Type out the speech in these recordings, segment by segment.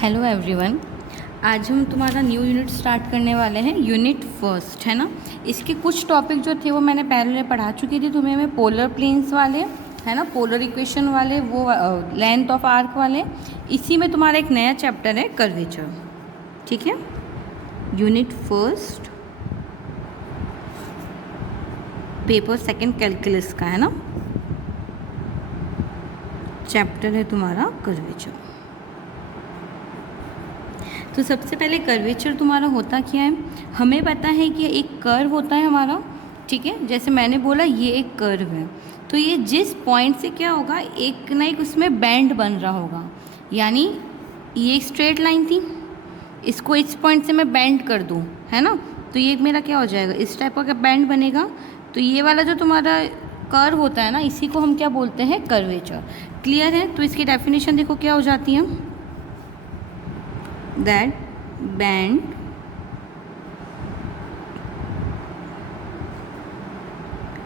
Hello everyone. आज हम तुम्हारा न्यू यूनिट स्टार्ट करने वाले हैं, यूनिट फर्स्ट, है ना। इसके कुछ टॉपिक जो थे वो मैंने पहले पढ़ा चुकी थी तुम्हें, मैं पोलर प्लेन्स वाले, है ना, पोलर इक्वेशन वाले, वो लेंथ ऑफ आर्क वाले। इसी में तुम्हारा एक नया चैप्टर है कर्वेचर, ठीक है। Unit first, paper second calculus का, है ना। चैप्टर है तुम्हारा कर्वेचर। तो सबसे पहले कर्वेचर तुम्हारा होता क्या है, हमें पता है कि एक कर्व होता है हमारा, ठीक है। जैसे मैंने बोला ये एक कर्व है, तो ये जिस पॉइंट से क्या होगा, एक ना एक उसमें बैंड बन रहा होगा। यानी ये एक स्ट्रेट लाइन थी, इसको इस पॉइंट से मैं बैंड कर दूँ, है ना, तो ये मेरा क्या हो जाएगा, इस टाइप का बैंड बनेगा। तो ये वाला जो तुम्हारा कर्व होता है ना, इसी को हम क्या बोलते हैं, कर्वेचर। क्लियर है। तो इसकी डेफिनेशन देखो क्या हो जाती है, that band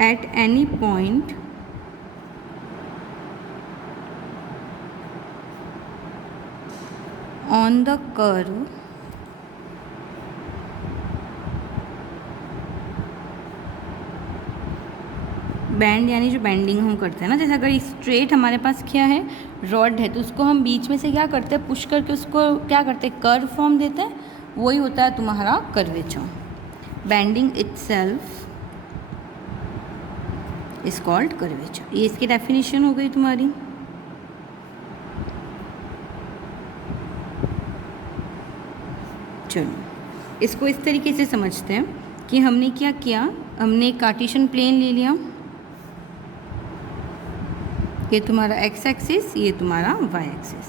at any point on the curve band, यानी जो बैंडिंग हम करते हैं ना, जैसे अगर स्ट्रेट हमारे पास क्या है, रॉड है, तो उसको हम बीच में से क्या करते हैं, पुश करके उसको क्या करते हैं, कर्व फॉर्म देते हैं। वही होता है तुम्हारा curvature. Bending itself is called curvature. ये इसकी डेफिनेशन हो गई तुम्हारी। चलो इसको इस तरीके से समझते हैं कि हमने क्या किया, हमने एक कार्टेशियन प्लेन ले लिया, ये तुम्हारा एक्स एक्सिस, ये तुम्हारा वाई एक्सिस,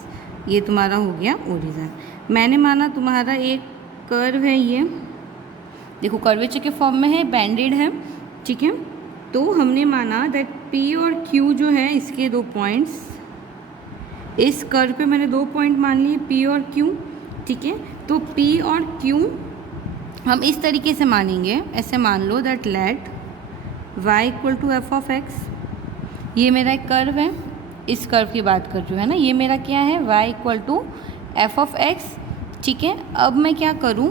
ये तुम्हारा हो गया ओरिजिन। मैंने माना तुम्हारा एक कर्व है, ये देखो कर्वेचर के फॉर्म में है, बैंडेड है, ठीक है। तो हमने माना दैट पी और क्यू जो है, इसके दो पॉइंट्स, इस कर्व पे मैंने दो पॉइंट मान लिए, पी और क्यू, ठीक है। तो पी और क्यू हम इस तरीके से मानेंगे, ऐसे मान लो that let y equal to f of x, ये मेरा एक कर्व है, इस कर्व की बात कर रही हूँ, है ना। ये मेरा क्या है, y equal to f of x, ठीक है। अब मैं क्या करूँ,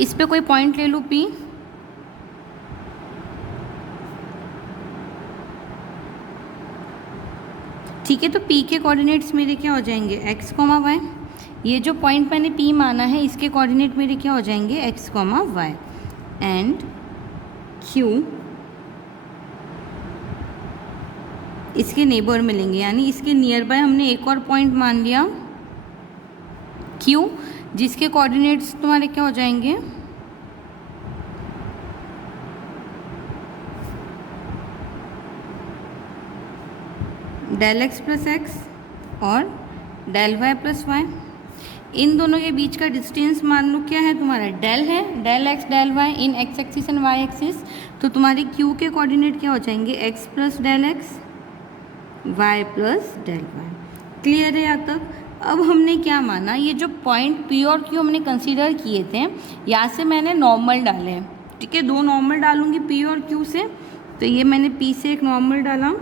इस पे कोई पॉइंट ले लूँ P, ठीक है। तो P के कोऑर्डिनेट्स मेरे क्या हो जाएंगे, x, y। ये जो पॉइंट मैंने P माना है, इसके कोऑर्डिनेट मेरे क्या हो जाएंगे, x, y। एंड Q इसके नेबर मिलेंगे, यानी इसके नियर बाय हमने एक और पॉइंट मान लिया Q, जिसके कोऑर्डिनेट्स तुम्हारे क्या हो जाएंगे, डेल एक्स प्लस एक्स और डेल वाई प्लस वाई। इन दोनों के बीच का डिस्टेंस मान लो क्या है तुम्हारा, डेल है, del x del y in x axis and y axis. तो तुम्हारी Q के कोऑर्डिनेट क्या हो जाएंगे, x plus del x, y plus del y. Clear है यहाँ तक। अब हमने क्या माना, ये जो पॉइंट P और Q हमने कंसीडर किए थे, यहाँ से मैंने नॉर्मल डाले हैं, ठीक है। दो नॉर्मल डालूंगी P और Q से, तो ये मैंने P से एक नॉर्मल डाला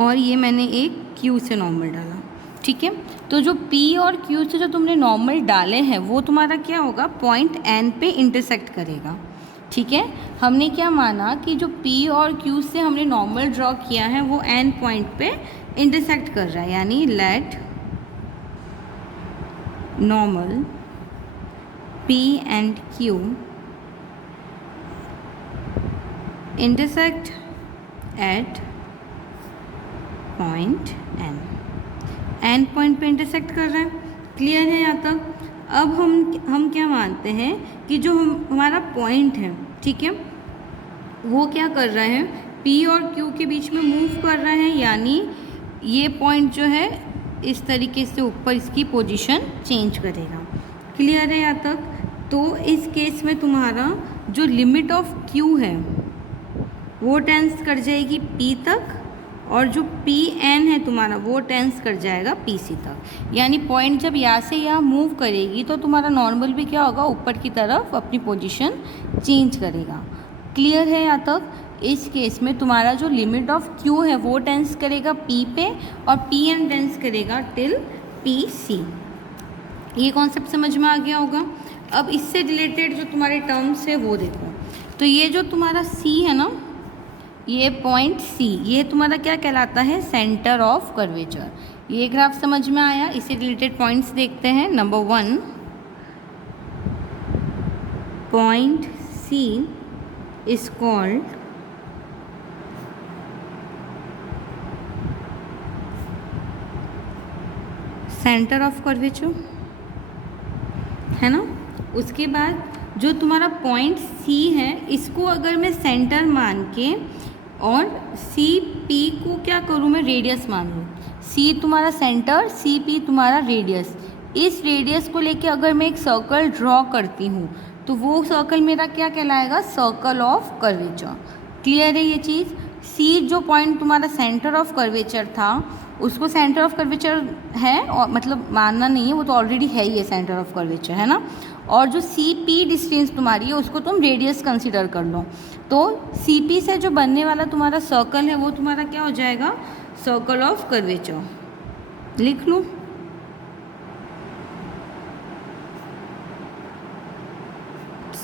और ये मैंने एक Q से नॉर्मल डाला, ठीक है। तो जो P और Q से जो तुमने नॉर्मल डाले हैं, वो तुम्हारा क्या होगा, पॉइंट N पे इंटरसेक्ट करेगा, ठीक है। हमने क्या माना कि जो P और Q से हमने नॉर्मल ड्रॉ किया है, वो N पॉइंट पे इंटरसेक्ट कर रहा है, यानी let normal P and Q intersect at point N point पे इंटरसेक्ट कर रहा है। क्लियर है यहाँ तक। अब हम क्या मानते हैं कि जो हमारा पॉइंट है, ठीक है, वो क्या कर रहा है, P और Q के बीच में मूव कर रहा है, यानी ये पॉइंट जो है इस तरीके से ऊपर इसकी पोजीशन चेंज करेगा। क्लियर है यहाँ तक। तो इस केस में तुम्हारा जो लिमिट ऑफ Q है वो टेंस कर जाएगी P तक, और जो Pn है तुम्हारा वो टेंस कर जाएगा PC तक। यानी पॉइंट जब यहाँ से यहाँ मूव करेगी, तो तुम्हारा नॉर्मल भी क्या होगा, ऊपर की तरफ अपनी पोजीशन चेंज करेगा। क्लियर है यहाँ तक। इस केस में तुम्हारा जो लिमिट ऑफ Q है वो टेंस करेगा P पे, और Pn टेंस करेगा टिल PC। ये कॉन्सेप्ट समझ में आ गया होगा। अब इससे रिलेटेड जो तुम्हारे टर्म्स है वो देखो। तो ये जो तुम्हारा C है ना, ये पॉइंट C, ये तुम्हारा क्या कहलाता है, सेंटर ऑफ कर्वेचर। ये ग्राफ समझ में आया। इससे रिलेटेड पॉइंट्स देखते हैं। Number 1, point C is called centre of curvature, है ना। उसके बाद जो तुम्हारा पॉइंट C है, इसको अगर मैं सेंटर मान के और CP को क्या करूँ, मैं रेडियस मान लूँ। C तुम्हारा सेंटर, CP तुम्हारा रेडियस। इस रेडियस को लेके अगर मैं एक सर्कल ड्रॉ करती हूँ तो वो सर्कल मेरा क्या कहलाएगा, सर्कल ऑफ कर्वेचर। क्लियर है ये चीज़। C जो पॉइंट तुम्हारा सेंटर ऑफ कर्वेचर था, उसको सेंटर ऑफ कर्वेचर है, और मतलब मानना नहीं है, वो तो ऑलरेडी है ही है सेंटर ऑफ कर्वेचर, है ना। और जो CP डिस्टेंस तुम्हारी है उसको तुम रेडियस कंसीडर कर लो। तो CP से जो बनने वाला तुम्हारा सर्कल है वो तुम्हारा क्या हो जाएगा, सर्कल ऑफ कर्वेचर। लिख लूँ।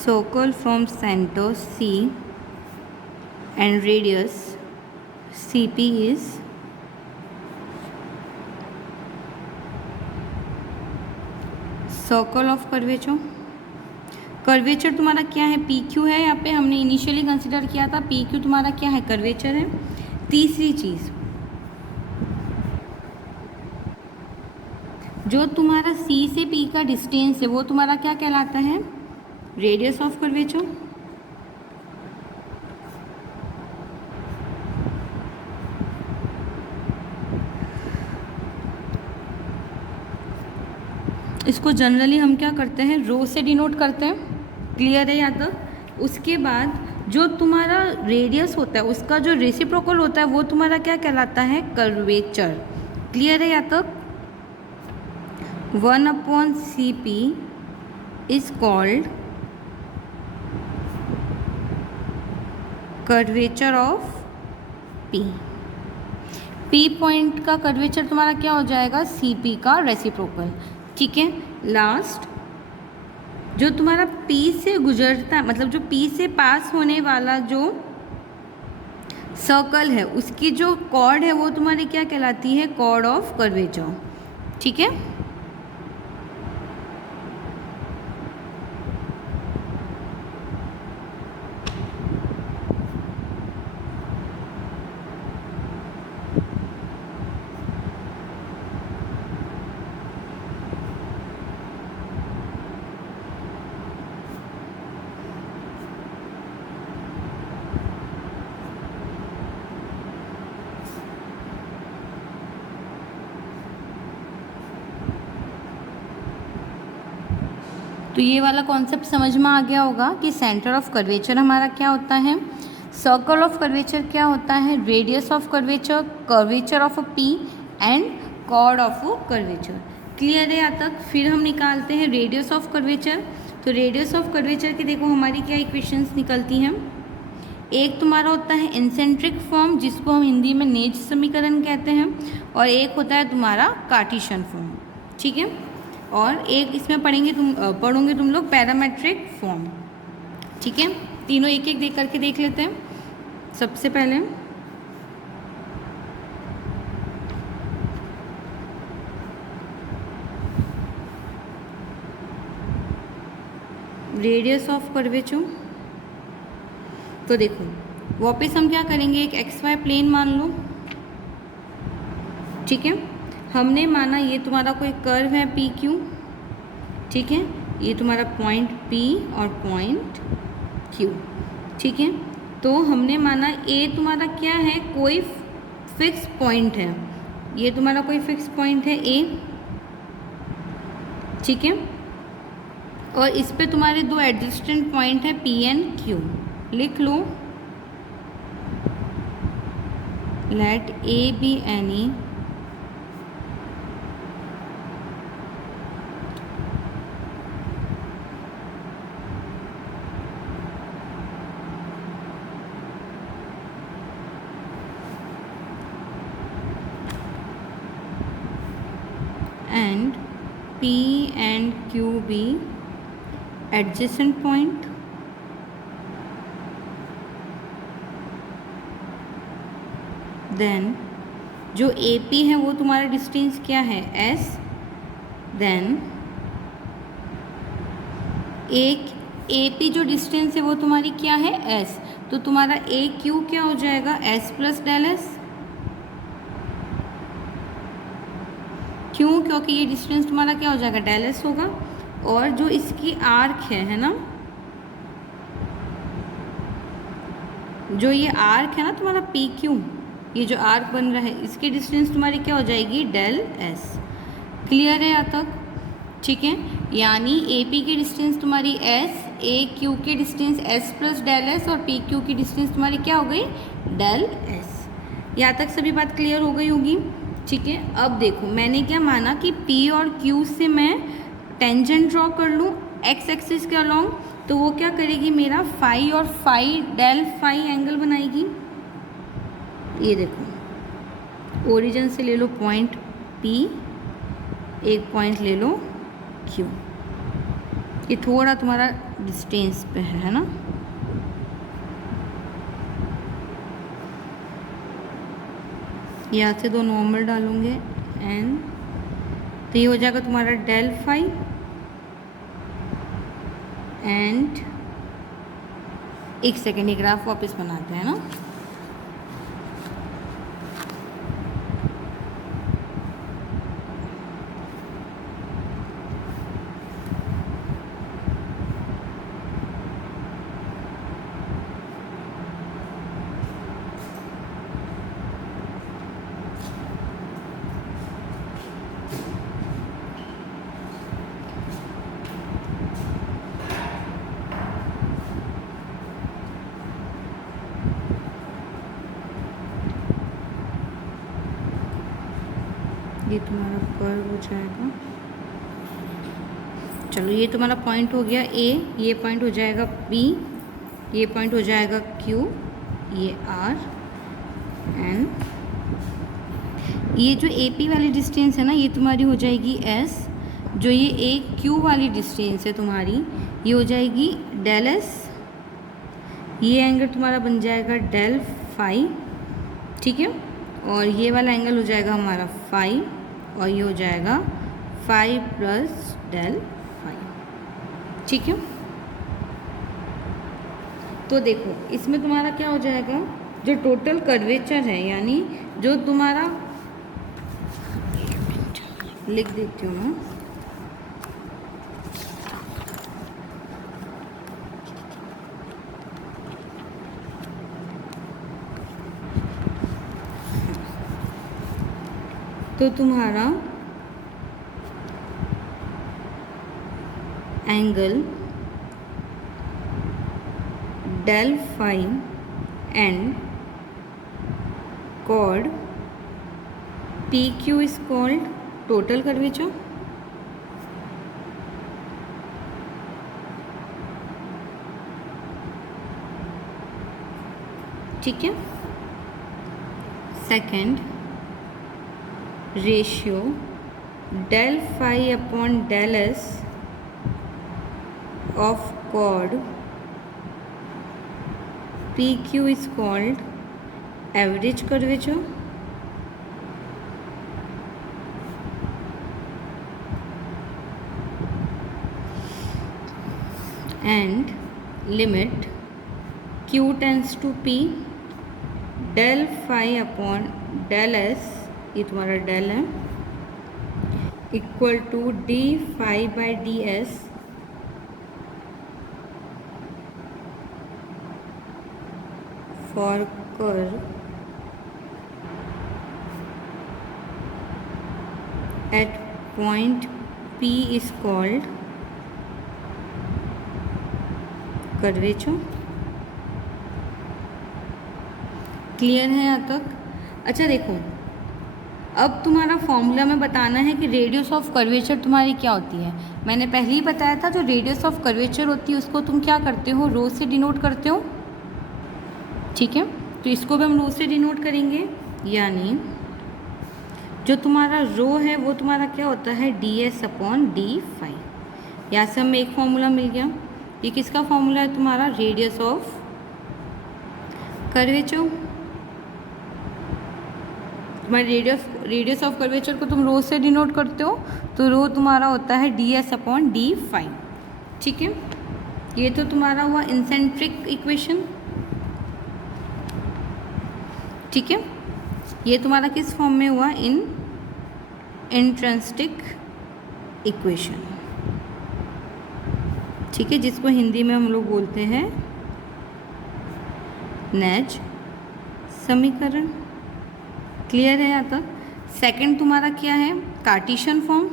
Circle from centre C and radius CP is circle of curvature. Curvature तुम्हारा क्या है, PQ है। यहाँ पे हमने इनिशियली कंसिडर किया था PQ तुम्हारा क्या है, कर्वेचर है। तीसरी चीज़, जो तुम्हारा C से P का डिस्टेंस है वो तुम्हारा क्या कहलाता है, रेडियस ऑफ कर्वेचर। इसको जनरली हम क्या करते हैं, रो से डिनोट करते हैं। क्लियर है यहाँ तक। उसके बाद जो तुम्हारा रेडियस होता है उसका जो रेसिप्रोकल होता है वो तुम्हारा क्या कहलाता है, कर्वेचर। क्लियर है यहाँ तक। 1/CP is called curvature of P। P point का कर्वेचर तुम्हारा क्या हो जाएगा, CP का रेसिप्रोकल। ठीक है। लास्ट, जो तुम्हारा P से गुजरता, मतलब जो P से पास होने वाला जो सर्कल है उसकी जो कॉर्ड है वो तुम्हारी क्या कहलाती है, कॉर्ड ऑफ कर्वेचर। ठीक है। तो ये वाला कॉन्सेप्ट समझ में आ गया होगा कि सेंटर ऑफ कर्वेचर हमारा क्या होता है, सर्कल ऑफ कर्वेचर क्या होता है, radius of curvature, curvature of a P and chord of a curvature. Clear है यहाँ तक। फिर हम निकालते हैं रेडियस ऑफ कर्वेचर। तो रेडियस ऑफ कर्वेचर की देखो हमारी क्या इक्वेशंस निकलती हैं। एक तुम्हारा होता है इंसेंट्रिक फॉर्म, जिसको हम हिंदी में नेज समीकरण कहते हैं, और एक होता है तुम्हारा कार्टेशियन फॉर्म। ठीक है। और एक इसमें पढ़ोगे तुम लोग पैरामेट्रिक फॉर्म। ठीक है। तीनों एक एक देख करके देख लेते हैं। सबसे पहले रेडियस ऑफ कर्वेचर। तो देखो वापस हम क्या करेंगे, एक XY प्लेन मान लो। ठीक है। हमने माना ये तुम्हारा कोई कर्व है PQ। ठीक है। ये तुम्हारा पॉइंट P और पॉइंट Q। ठीक है। तो हमने माना A तुम्हारा क्या है, कोई फिक्स पॉइंट है। ये तुम्हारा कोई फिक्स पॉइंट है A। ठीक है। और इस पे तुम्हारे दो एडजस्टेंट पॉइंट है P एंड Q। लिख लो, let A be any and P and Q be adjacent point, then जो AP है वो तुम्हारा डिस्टेंस क्या है S, देन एक AP जो डिस्टेंस है वो तुम्हारी क्या है S, तो तुम्हारा AQ क्या हो जाएगा S प्लस डेल S, क्यों, क्योंकि ये डिस्टेंस तुम्हारा क्या हो जाएगा डेल S होगा, और जो इसकी आर्क है ना, जो ये आर्क है ना तुम्हारा PQ, ये जो आर्क बन रहा है इसकी डिस्टेंस तुम्हारी क्या हो जाएगी डेल S। क्लियर है यहाँ तक? ठीक है, यानी AP की डिस्टेंस तुम्हारी S, AQ की distance S plus del S और PQ की डिस्टेंस तुम्हारी क्या हो गई डेल S। यहाँ तक सभी बात क्लियर हो गई होगी। ठीक है, अब देखो मैंने क्या माना कि P और Q से मैं टेंजेंट ड्रॉ कर लूँ x एक्सिस के अलॉन्ग, तो वो क्या करेगी मेरा फाई और फाई डेल फाई एंगल बनाएगी। ये देखो ओरिजिन से ले लो पॉइंट P, एक पॉइंट ले लो Q, ये थोड़ा तुम्हारा डिस्टेंस पे है ना, यहाँ से दो नॉर्मल डालूंगे एंड तो ये हो जाएगा तुम्हारा डेल फाई एंड एक सेकेंड, ये ग्राफ वापस बनाते हैं ना। ये तुम्हारा कर्व हो जाएगा, चलो ये तुम्हारा पॉइंट हो गया A, ये पॉइंट हो जाएगा B, ये पॉइंट हो जाएगा Q, ये R एंड ये जो AP वाली डिस्टेंस है ना ये तुम्हारी हो जाएगी S, जो ये AQ वाली डिस्टेंस है तुम्हारी ये हो जाएगी डेल S, ये एंगल तुम्हारा बन जाएगा डेल फाई, ठीक है, और ये वाला एंगल हो जाएगा हमारा फाई और ये हो जाएगा फाई प्लस डेल फाई। ठीक है, तो देखो इसमें तुम्हारा क्या हो जाएगा, जो टोटल कर्वेचर है यानी जो तुम्हारा, लिख देती हूँ ना, तो तुम्हारा angle del phi and chord PQ is called total curvature। ठीक है, second ratio del phi upon del s of chord PQ is called average curvature। and limit Q tends to P del phi upon del S, ये तुम्हारा del है, equal to d phi by ds for curve at point P is called curvature. Clear है यहाँ तक? अच्छा देखो, अब तुम्हारा फॉर्मूला में बताना है कि रेडियस ऑफ कर्वेचर तुम्हारी क्या होती है। मैंने पहले ही बताया था जो रेडियस ऑफ कर्वेचर होती है उसको तुम क्या करते हो, रो से डिनोट करते हो। ठीक है, तो इसको भी हम रो से डिनोट करेंगे, यानी जो तुम्हारा रो है वो तुम्हारा क्या होता है, ds/d∅। यहाँ से हमें एक फॉर्मूला मिल गया। ये किसका फॉर्मूला है, तुम्हारा रेडियस ऑफ कर्वेचर। तुम्हारे रेडियस ऑफ कर्वेचर को तुम रो से डिनोट करते हो, तो रो तुम्हारा होता है ds/d∅। ठीक है, ये तो तुम्हारा हुआ इंसेंट्रिक इक्वेशन। ठीक है, ये तुम्हारा किस फॉर्म में हुआ, इन इंट्रिंसिक इक्वेशन। ठीक है, जिसको हिंदी में हम लोग बोलते हैं नेज समीकरण। क्लियर है यहाँ तक। सेकंड तुम्हारा क्या है, कार्टेशियन फॉर्म।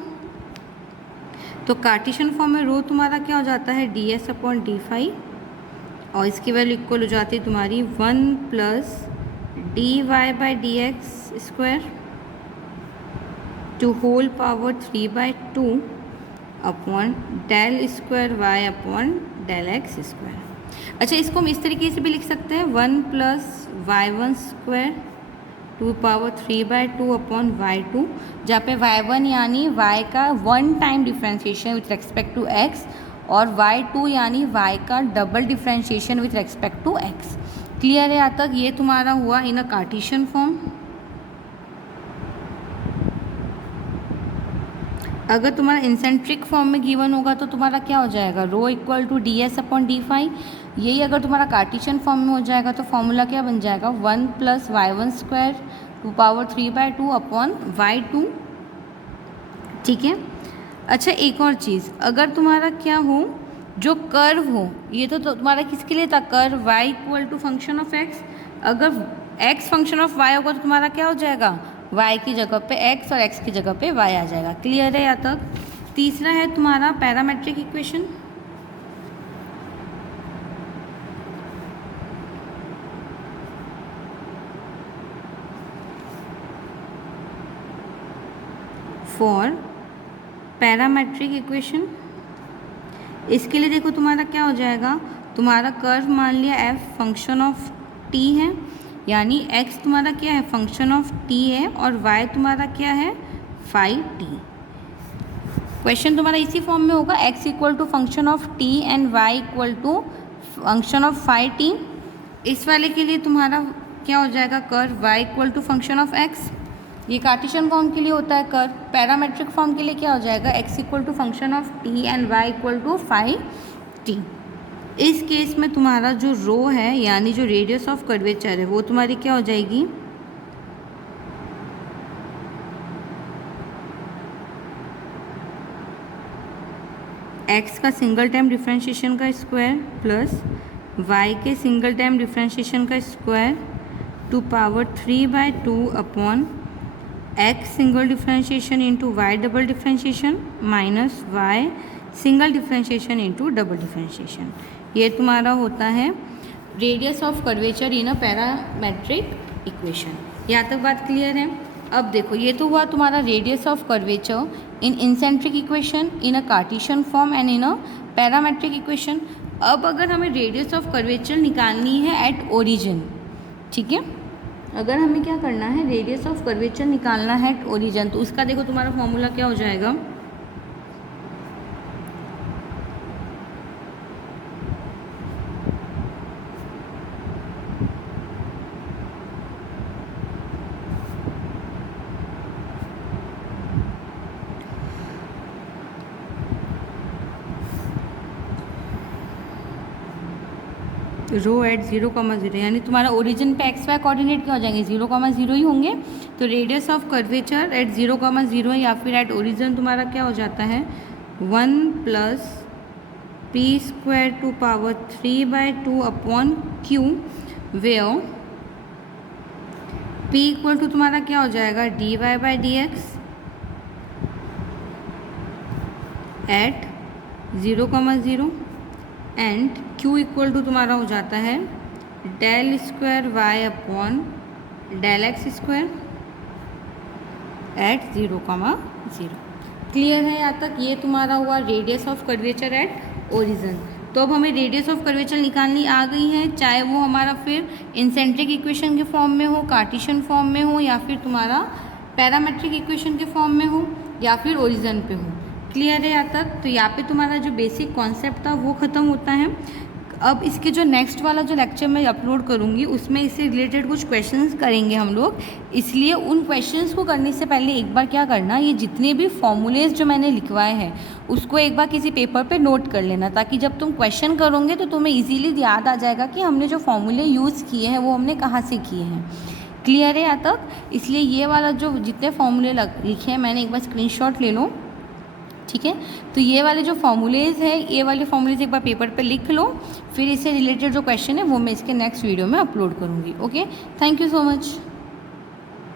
तो कार्टेशियन फॉर्म में रो तुम्हारा क्या हो जाता है, ds/d∅, और इसकी वैल्यू इक्वल हो जाती है तुम्हारी 1 + dy/dx² to whole power 3/2 upon del² y/del x²। अच्छा, इसको हम इस तरीके से भी लिख सकते हैं, 1 + y1² to power 3/2 upon y2, जहाँ पे y1 यानी y का 1 time differentiation with respect to x, और y2 यानी y का double differentiation with respect to x। Clear है यहाँ तक। ये तुम्हारा हुआ इन अ कार्टेशियन फॉर्म। अगर तुम्हारा इंसेंट्रिक फॉर्म में गिवन होगा तो तुम्हारा क्या हो जाएगा, रो इक्वल टू ds/d∅। यही अगर तुम्हारा कार्टेशियन फॉर्म में हो जाएगा तो फॉर्मूला क्या बन जाएगा, 1 + y1² to power 3/2 upon y2। ठीक है। अच्छा, एक और चीज़, अगर तुम्हारा क्या हो, जो कर्व हो, ये तो तुम्हारा किसके लिए था, curve y equal to function of x। अगर x फंक्शन ऑफ y होगा तो तुम्हारा क्या हो जाएगा, y की जगह पे x और x की जगह पे y आ जाएगा। क्लियर है यहाँ तक। तीसरा है तुम्हारा parametric equation. For parametric equation, इसके लिए देखो तुम्हारा क्या हो जाएगा, तुम्हारा कर्व मान लिया f फंक्शन ऑफ t है, यानी x तुम्हारा क्या है, फंक्शन ऑफ t है, और y तुम्हारा क्या है, phi t। क्वेश्चन तुम्हारा इसी फॉर्म में होगा, x equal to function of t and y equal to function of phi t। इस वाले के लिए तुम्हारा क्या हो जाएगा, curve y equal to function of x। ये कार्टेशियन फॉर्म के लिए होता है कर्व। पैरामेट्रिक फॉर्म के लिए क्या हो जाएगा, x equal to function of t and y equal to phi t। इस केस में तुम्हारा जो रो है, यानी जो रेडियस ऑफ कर्वेचर है, वो तुम्हारी क्या हो जाएगी, x का सिंगल टाइम डिफ्रेंशिएशन का स्क्वायर प्लस y के सिंगल टाइम डिफ्रेंशिएशन का square to power 3/2 upon x single differentiation into y double differentiation minus y single differentiation into double differentiation. ये तुम्हारा होता है radius of curvature in a parametric equation. यहाँ तक बात clear है। अब देखो, ये तो हुआ तुम्हारा रेडियस ऑफ कर्वेचर इन इंसेंट्रिक equation, in a Cartesian form and in a parametric equation. अब अगर हमें रेडियस ऑफ कर्वेचर निकालनी है एट ओरिजिन, ठीक है, अगर हमें क्या करना है, रेडियस ऑफ कर्वेचर निकालना है एट ओरिजिन, तो उसका देखो तुम्हारा फॉर्मूला क्या हो जाएगा, रो एट 0,0, यानी तुम्हारा ओरिजिन पे एक्स वाई कोऑर्डिनेट क्या हो जाएंगे, 0,0 ही होंगे। तो रेडियस ऑफ कर्वेचर एट 0,0 या फिर एट ओरिजिन तुम्हारा क्या हो जाता है, 1 + p² to power 3/2 upon q, where p equal to तुम्हारा क्या हो जाएगा, dy/dx at 0,0 and q equal to तुम्हारा हो जाता है del² y upon del⁡x² eight 0,0। Clear है यहाँ तक। ये तुम्हारा हुआ radius of curvature at origin. तो अब हमें रेडियस ऑफ कर्वेचर निकालनी आ गई है, चाहे वो हमारा फिर इंसेंट्रिक इक्वेशन के फॉर्म में हो, कार्टेशियन फॉर्म में हो, या फिर तुम्हारा पैरामेट्रिक इक्वेशन के फॉर्म में हो या फिर ओरिजिन पे हो। क्लियर है यहाँ तक? तो यहाँ पे तुम्हारा जो बेसिक कॉन्सेप्ट था वो ख़त्म होता है। अब इसके जो नेक्स्ट वाला जो लेक्चर मैं अपलोड करूँगी उसमें इससे रिलेटेड कुछ क्वेश्चंस करेंगे हम लोग, इसलिए उन क्वेश्चंस को करने से पहले एक बार क्या करना, ये जितने भी फॉर्मूलेज जो मैंने लिखवाए हैं उसको एक बार किसी पेपर पे नोट कर लेना, ताकि जब तुम क्वेश्चन करोगे तो तुम्हें ईजीली याद आ जाएगा कि हमने जो फॉर्मूले यूज़ किए हैं वो हमने कहाँ से किए हैं। क्लियर है यहाँ तक? इसलिए ये वाला जो जितने फॉर्मूले लिखे हैं मैंने एक बार स्क्रीनशॉट ले लो, ठीक है। तो ये वाले जो फॉर्मूलेज हैं, ये वाले फॉर्मूलेज एक बार पेपर पे लिख लो, फिर इससे रिलेटेड जो क्वेश्चन है वो मैं इसके नेक्स्ट वीडियो में अपलोड करूँगी। Okay, thank you so much.